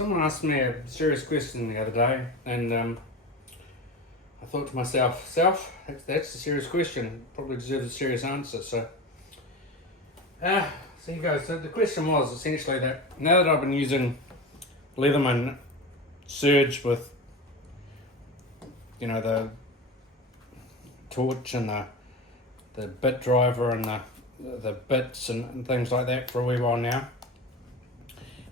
Someone asked me a serious question the other day, and I thought to myself, that's a serious question, probably deserves a serious answer. So here you go. So the question was essentially that now that I've been using Leatherman Surge with, the torch and the bit driver and the bits and things like that for a wee while now.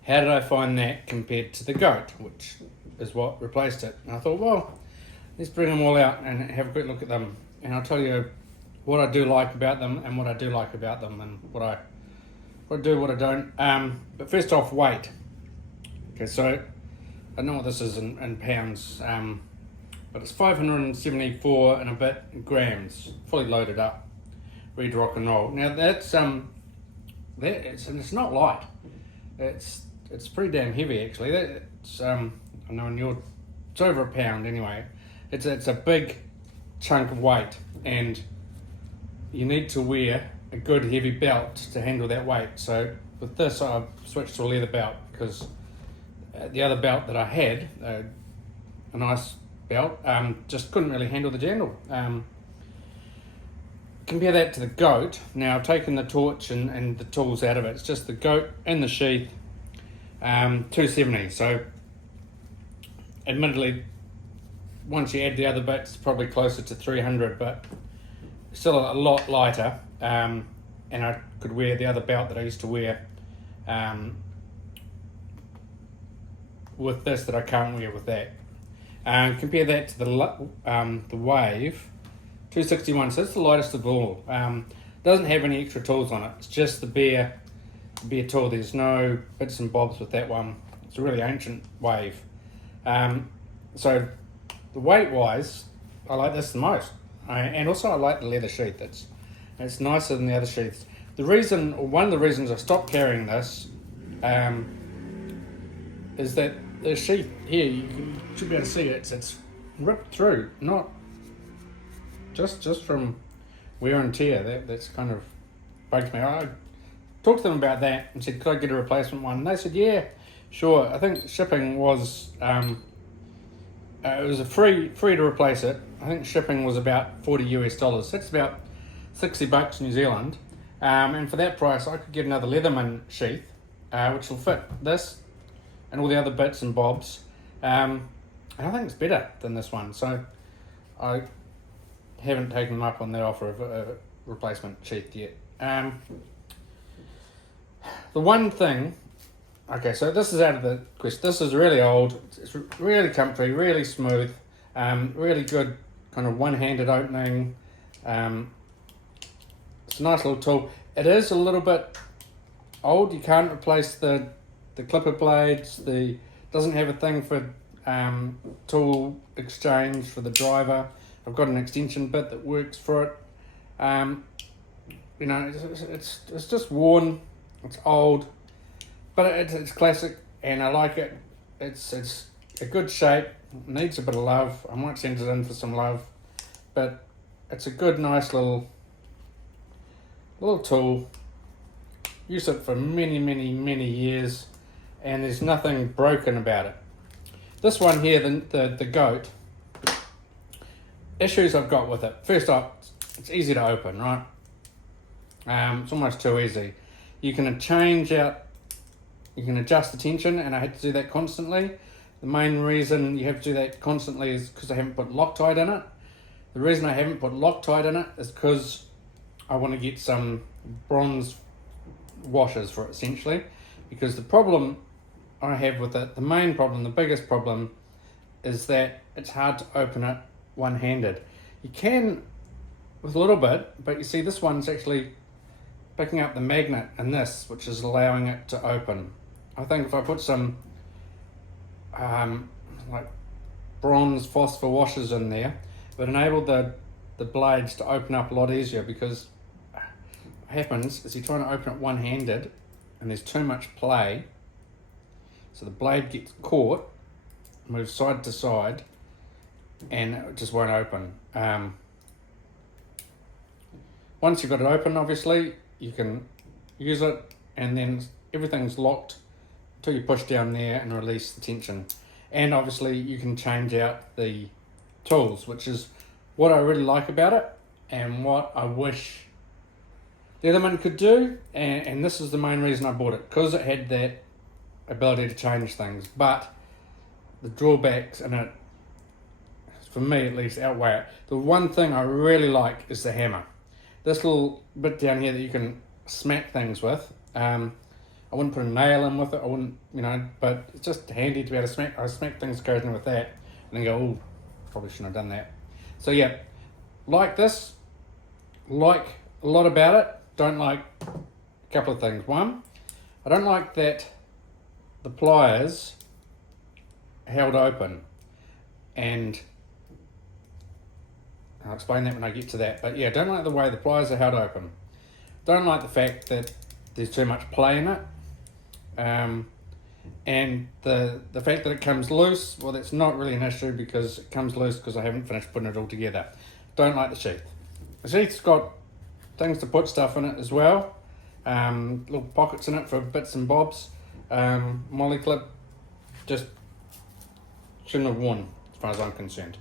How did I find that compared to the goat, which is what replaced it? And I thought, well, let's bring them all out and have a quick look at them. And I'll tell you what I do like about them and what I do like about them and what I do, what I don't. But first off, weight. Okay, so I don't know what this is in pounds, but it's 574 and a bit grams, fully loaded up, ready to rock and roll. Now that's and it's not light. It's pretty damn heavy actually. It's I know it's over a pound anyway. It's a big chunk of weight, and you need to wear a good heavy belt to handle that weight. So with this, I've switched to a leather belt because the other belt that I had, a nice belt, just couldn't really handle the jandal. Compare that to the goat. Now I've taken the torch and the tools out of it. It's just the goat and the sheath, 270. So admittedly, once you add the other bits, probably closer to 300, but still a lot lighter. And I could wear the other belt that I used to wear with this that I can't wear with that. Compare that to the Wave 261. So it's the lightest of all. Doesn't have any extra tools on it. It's just the bare tool. There's no bits and bobs with that one. It's a really ancient Wave. So the weight wise, I like this the most. And also I like the leather sheath. It's nicer than the other sheaths. One of the reasons I stopped carrying this is that the sheath here, you should be able to see it. It's ripped through, not just from wear and tear. That's kind of bugged me. I talked to them about that and said, could I get a replacement one? And they said, yeah, sure. I think shipping was it was a free to replace it. I think shipping was about $40 US. That's about $60 New Zealand. And for that price, I could get another Leatherman sheath, which will fit this and all the other bits and bobs. And I think it's better than this one. So I haven't taken them up on that offer of a replacement sheath yet. The one thing, okay, so this is out of the question. This is really old. It's really comfy, really smooth, really good kind of one-handed opening. It's a nice little tool. It is a little bit old. You can't replace the clipper blades. Doesn't have a thing for tool exchange for the driver. I've got an extension bit that works for it. It's just worn. It's old, but it's classic, and I like it. It's a good shape. It needs a bit of love. I might send it in for some love, but it's a good, nice little tool. Use it for many, many, many years, and there's nothing broken about it. This one here, the goat, issues I've got with it. First off, it's easy to open, right? It's almost too easy. You can adjust the tension, and I had to do that constantly. The main reason you have to do that constantly is because I haven't put Loctite in it. The reason I haven't put Loctite in it is because I want to get some bronze washers for it, essentially, because the problem I have with it, the biggest problem, is that it's hard to open it one-handed. You can with a little bit, but you see this one's actually picking up the magnet in this, which is allowing it to open. I think if I put some like bronze phosphor washers in there, it would enable the blades to open up a lot easier, because what happens is you're trying to open it one-handed and there's too much play, so the blade gets caught, moves side to side, and it just won't open. Once you've got it open, obviously you can use it, and then everything's locked till you push down there and release the tension. And obviously you can change out the tools, which is what I really like about it and what I wish Leatherman could do, and this is the main reason I bought it, because it had that ability to change things. But the drawbacks in it, for me at least, outweigh it. The one thing I really like is the hammer. This little bit down here that you can smack things with. I wouldn't put a nail in with it, I wouldn't, but it's just handy to be able to smack. I smack things occasionally with that and then go, oh, probably shouldn't have done that. So yeah, like this, like a lot about it, don't like a couple of things. One, I don't like that the pliers held open, and I'll explain that when I get to that. But yeah, don't like the way the pliers are held open. Don't like the fact that there's too much play in it. And the fact that it comes loose, well, that's not really an issue because it comes loose because I haven't finished putting it all together. Don't like the sheath. The sheath's got things to put stuff in it as well. Little pockets in it for bits and bobs. Molly clip, just shouldn't have worn as far as I'm concerned.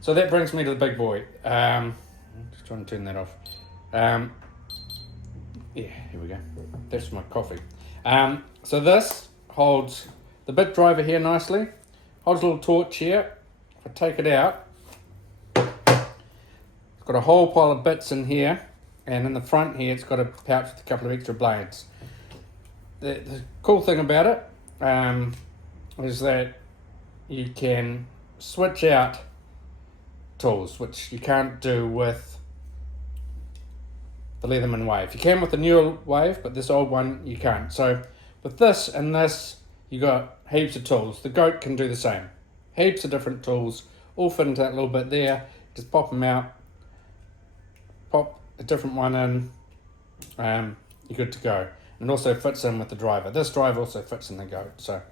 So that brings me to the big boy. Just trying to turn that off. Yeah, here we go. That's my coffee. So this holds the bit driver here nicely. Holds a little torch here. If I take it out, it's got a whole pile of bits in here, and in the front here it's got a pouch with a couple of extra blades. The cool thing about it is that you can switch out tools, which you can't do with the Leatherman wave. You can with the newer wave, but this old one you can't. So with this and this, you got heaps of tools. The goat can do the same. Heaps of different tools, all fit into that little bit there. Just pop them out, pop a different one in, you're good to go. And it also fits in with the driver. This driver also fits in the goat, so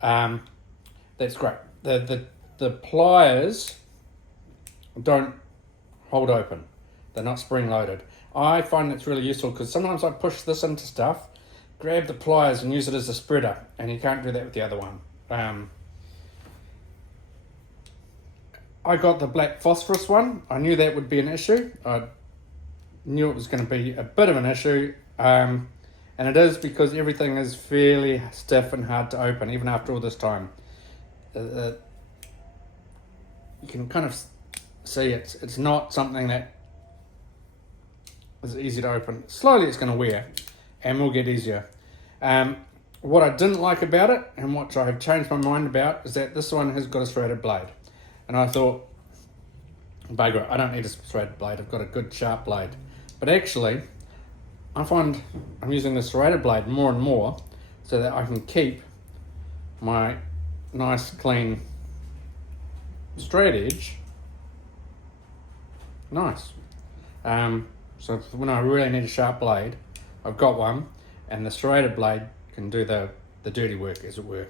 that's great. The pliers don't hold open. They're not spring loaded. I find it's really useful because sometimes I push this into stuff, grab the pliers and use it as a spreader, and you can't do that with the other one. I got the black phosphorus one. I knew that would be an issue. I knew it was going to be a bit of an issue, and it is because everything is fairly stiff and hard to open, even after all this time. You can kind of see it's not something that is easy to open. Slowly it's going to wear and will get easier. What I didn't like about it, and what I have changed my mind about, is that this one has got a serrated blade. And I thought, bugger, I don't need a serrated blade, I've got a good sharp blade. But actually, I find I'm using the serrated blade more and more so that I can keep my nice clean straight edge nice. So when I really need a sharp blade, I've got one, and the serrated blade can do the dirty work, as it were.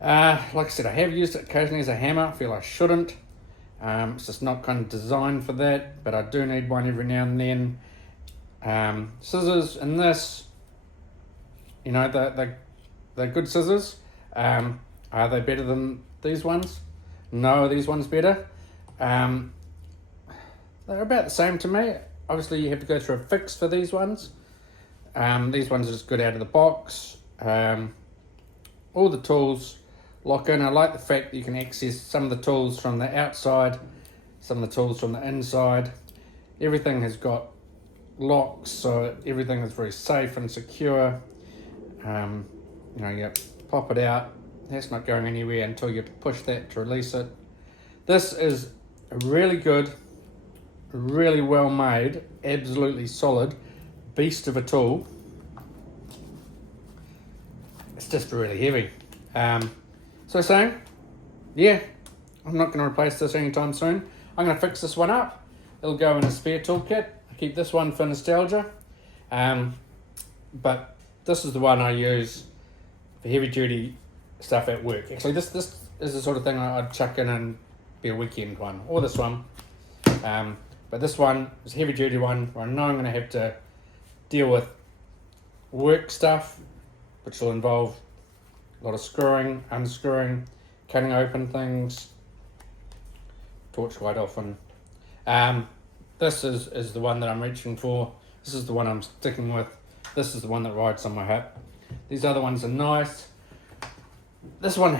Like I said, I have used it occasionally as a hammer. I feel I shouldn't. It's just not kind of designed for that, but I do need one every now and then. Scissors and this, they're good scissors. Are they better than these ones? No, are these ones better? They're about the same to me. Obviously, you have to go through a fix for these ones. These ones are just good out of the box. All the tools lock in. I like the fact that you can access some of the tools from the outside, some of the tools from the inside. Everything has got locks, so everything is very safe and secure. You pop it out. That's not going anywhere until you push that to release it. This is a really good, really well made, absolutely solid beast of a tool. It's just really heavy. So saying, yeah, I'm not going to replace this anytime soon. I'm going to fix this one up. It'll go in a spare toolkit. I keep this one for nostalgia. But this is the one I use for heavy duty stuff at work. Actually, this is the sort of thing I'd chuck in and be a weekend one, or this one. But this one is a heavy duty one where I know I'm going to have to deal with work stuff which will involve a lot of screwing, unscrewing, cutting open things. Torch quite often. This is the one that I'm reaching for. This is the one I'm sticking with. This is the one that rides on my hip. These other ones are nice. This one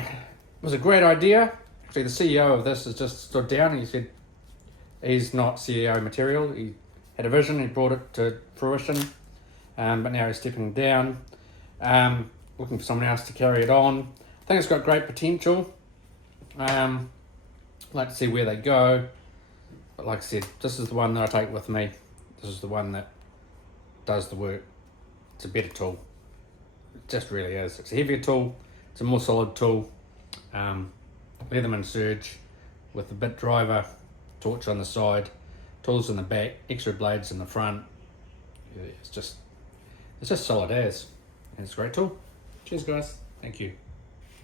was a great idea. Actually, the CEO of this has just stood down and he said he's not CEO material. He had a vision, he brought it to fruition, but now he's stepping down, looking for someone else to carry it on. I think it's got great potential. I'd like to see where they go. But like I said, this is the one that I take with me. This is the one that does the work. It's a better tool. It just really is. It's a heavier tool. It's a more solid tool. Leatherman Surge with the bit driver, torch on the side, tools in the back, extra blades in the front. It's just solid as. And it's a great tool. Cheers guys. Thank you.